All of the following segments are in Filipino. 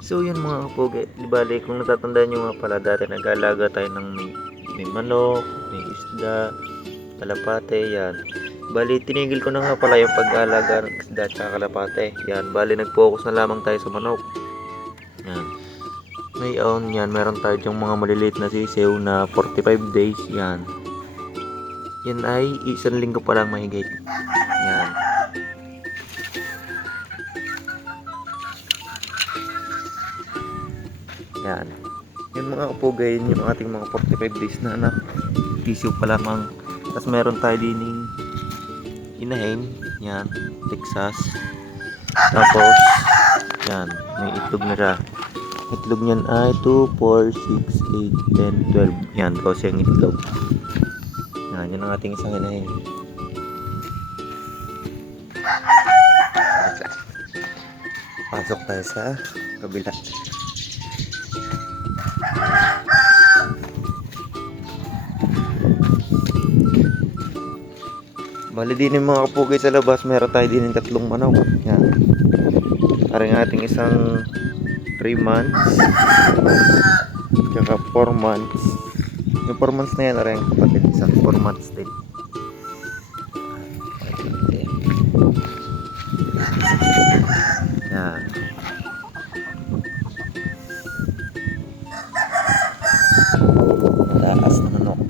So yun mga kapugi, di bali kung natatandaan nyo nga pala dati nag-alaga tayo ng may manok, may isda, kalapate, yan. Bali tinigil ko na nga pala yung pag-alaga ng isda at kalapate. Yan, bali nag-focus na lamang tayo sa manok. Yan. Ngayon, yan, meron tayo yung mga maliliit na sisiw na 45 days, yan. Yan ay isang linggo pa lang mahigit. Yan. Yan. Yung mga kapugay, yung ating mga 45 days na anak. Sisiw pa lamang. Tapos meron tayo din yung inahin. Yan. Texas. Tapos, yan. May itlog na siya. Itlog niyan ay 2, 4, 6, 8, 10, 12. Yan. Kasi yung itlog. Yan. Yan ang ating isang inahin. Pasok tayo sa kabila. Bali din yung mga kapugay sa labas, meron tayo din yung 3 manok. Yan. Aring ating isang 3 months. Tsaka 4 months. Yung 4 months na yan, aring kapatid, isang 4 months din. Yan. Mataas na manok.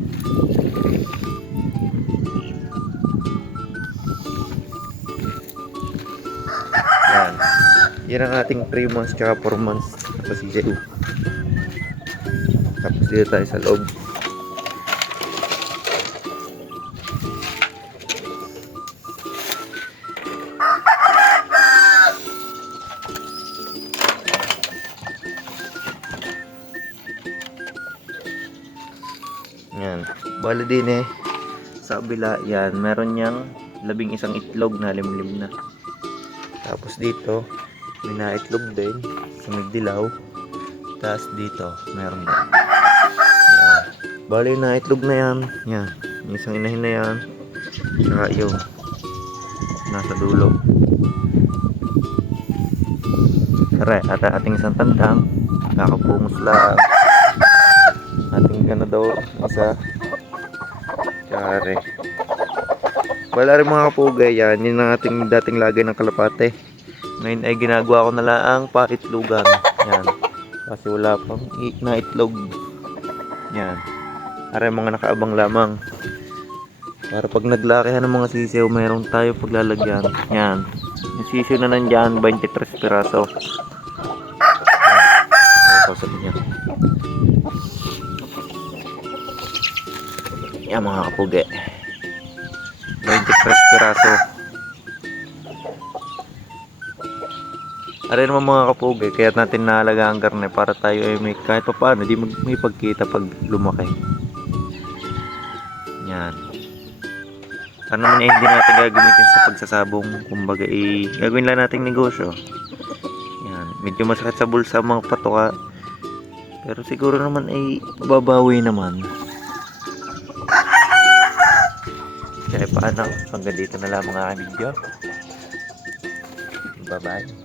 Yan. Yan ang ating 3 months tsaka 4 months na si Jehu. Tapos dito tayo sa loob. Yan. Bali din sa kabila, yan, meron niyang 11 itlog na limlim na. Tapos dito, may naitlog din sa Migdilaw. Tapos dito, meron din. Yan. Bali naitlog na yan. Yan. Yung isang inahin na yan. Tsaka yung nasa dulo. Kare, at ating isang tandang. Nakapungos lang. Ating ganador isa. Kare. Wala rin mga kapugay yan. Yun ang ating dating lagay ng kalapate. Ngayon ay ginagawa ko na lang paitlogan. Yan. Kasi wala pang naitlog. Yan. Aray mga nakaabang lamang. Para pag naglakihan ng mga sisiw, mayroon tayo paglalagyan. Yan. Yung sisiw na nandyan, 23 piraso. Yan. Pasok niya. Yan mga kapugay. 23 piraso. Aray naman mga kapugay, kaya natin naalaga ang karne para tayo ay may kahit pa paano, di may pagkita pag lumaki. Yan. Sana naman hindi natin gagamitin sa pagsasabong, kumbaga gagawin lang nating negosyo. Yan. Medyo masakit sa bulsa mga patuka, pero siguro naman ay babawi naman. Kaya paano, hanggang dito na lang mga video. Bye bye.